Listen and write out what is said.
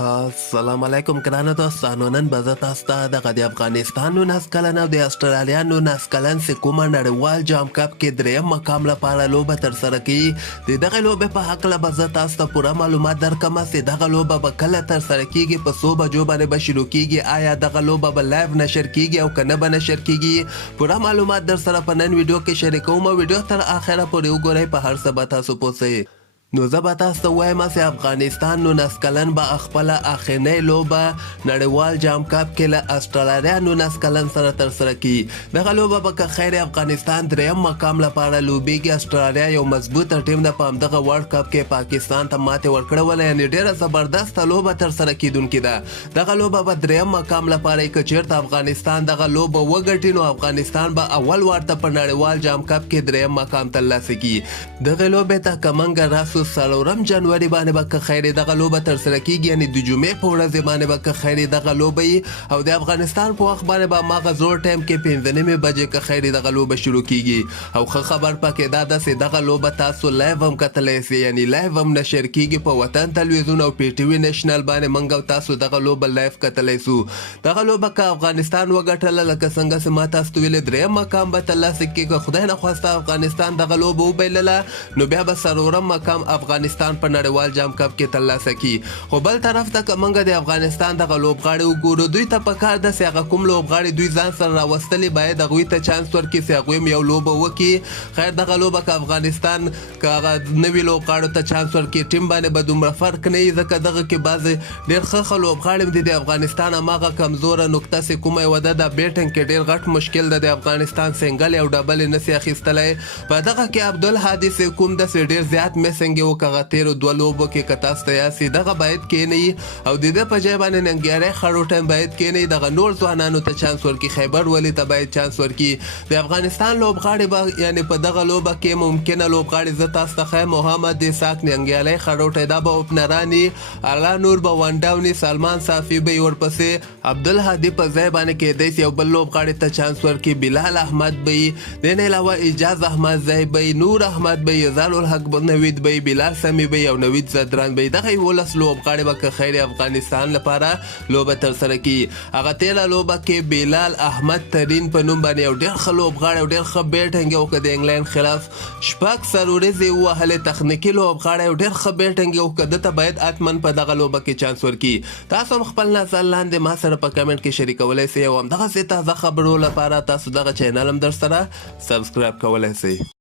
السلام علیکم ګرانو دوستانو. نن به زه تاسو ته دغه د افغانستان 19 کلن او د استرالیا 19 کلن چې کومه نړیوال جام کپ کې دریم مقام لپاره لوبه ترسره کوي د دغه لوبې په هکله به زه تاسو ته پوره معلومات درکړم چې دغه لوبه به کله ترسره کیږي، په څو بجو باندې به شروع کیږي، آیا دغه لوبه به لایو نشر کیږي او که نه به نشر کیږي. پوره معلومات در سره په نن ویډیو کې شریکوم. ویډیو تر اخره پورې وګورئ، په هر څه به تاسو پوه شئ. نو زه به تاسو ته وایم چې افغانستان 19 کلن به خپله اخرنۍ لوبه نړیوال جام کپ کې له استرالیا 19 کلن سره ترسره کړي. دغه لوبه به که خیر افغانستان دریم مقام لپاره لوبیږي. استرالیا یو مضبوطه ټیم ده، په همدغه ورلډ کپ کې پاکستان ته ماتې ورکړې وله، یعنې ډېره زبردسته لوبه ترسره کیدونکې ده. دغه لوبه به دریم مقام لپاره که چېرته افغانستان دغه لوبه وګټي نو افغانستان به اول وار ته په نړیوال جام کپ کې دریم مقام ترلاسه کړي. دغه لوبې ته که موږ راسو 4 جنوري باندې به که خیر دغه لوبه ترسره کیږي، یعنې د جمعې په ورځ باندې به که خیر دغه لوبه وي او د افغانستان په وخت باندې به هماغه زوړ ټایم کې 5:30 بجې که خیر دغه لوبه شروع کیږي. او ښه خبر پکې دا ده چې دغه لوبه تاسو لایو هم کتلی سئ، یعنې لایو هم نشر کیږي په وطن تلویزیون او پی ټي وي نیشنل باندې موږ او تاسو دغه لوبه لایو کتلی سو. دغه لوبه که افغانستان وګټله لکه څنګه چې ما تاسو ته ویلې دریم مقام به ترلاسه کړي. که خدای نخواسته افغانستان دغه لوبه وبایلله نو بیا به 4 مقام افغانستان په نړیوال جام کپ کې ترلاسه کی. خو بل طرف ته که موږ د افغانستان دغه لوبغاړي وګورو، دوی ته پکار ده چې هغه کوم لوبغاړي دوی ځان سره راوستلي باید هغوی ته چانس ورکړي چې هغوی هم یو لوبه وکړي. خیر دغه لوبه که افغانستان که هغه نوي لوبغاړو ته چانس ورکړي ټیم باندې به دومره فرق نه وي، ځکه دغه کې بعضې ډېر ښه لوبغاړي هم دي. د افغانستان هماغه کمزوره نقطه چې کومه یوه ده، د بیټنګ کې ډېر غټ مشکل ده. د افغانستان سنګل او ډبل یې نسي اخیستلی. په دغه کې عبدالهادي چې کوم ده چې ډېر زیات میسنګ یې وکړه تېرو 2 لوبو کې که تاسو ته یاد سي، دغه باید کېنوي او د ده په ځای باندې ننګیاری خړوټی باید کېنوي. دغه نور ځوانانو ته چانس ورکړي، خیبر ولي ته باید چانس ورکړي. د افغانستان لوبغاړي به یعنې په دغه لوبه کې ممکنه لوبغاړي زه تاسو ته ښیم: محمد اسحاق، ننګیالی خړوټی دا به اوپنران وي، الله نور به ون ډاون وي، سلمان صافي به یې ورپسې، عبدالهادي په ځای باندې کېدی سي یو بل لوبغاړي ته چانس ورکړي، بلال احمد به وي، دې نه علاوه اعجاز احمد زی به وي، نور احمد به وي، یزال الحق نوید به وي، بلال سمی به وي او نوید زدران به وي. دغه 11 لوبغاړي به که خیر افغانستان لپاره لوبه ترسره کړي. هغه تېره لوبه کې بلال احمد ترین په نوم باندې یو ډېر ښه لوبغاړی او ډېر ښه بیټنګ یې وکړه د انګلینډ خلاف، 6 سروريزې یې ووهلې، تخنیکي لوبغاړی او ډېر ښه بیټنګ یې وکړه. ده ته باید حتمن په دغه لوبه کې چانس ورکړي. تاسو هم خپل نظر لاندې ما سره په کمنټ کې شریکولی سئ او همدغسې تازه خبرو لپاره تاسو دغه چینل هم در سره سبسکرایب کولی سئ.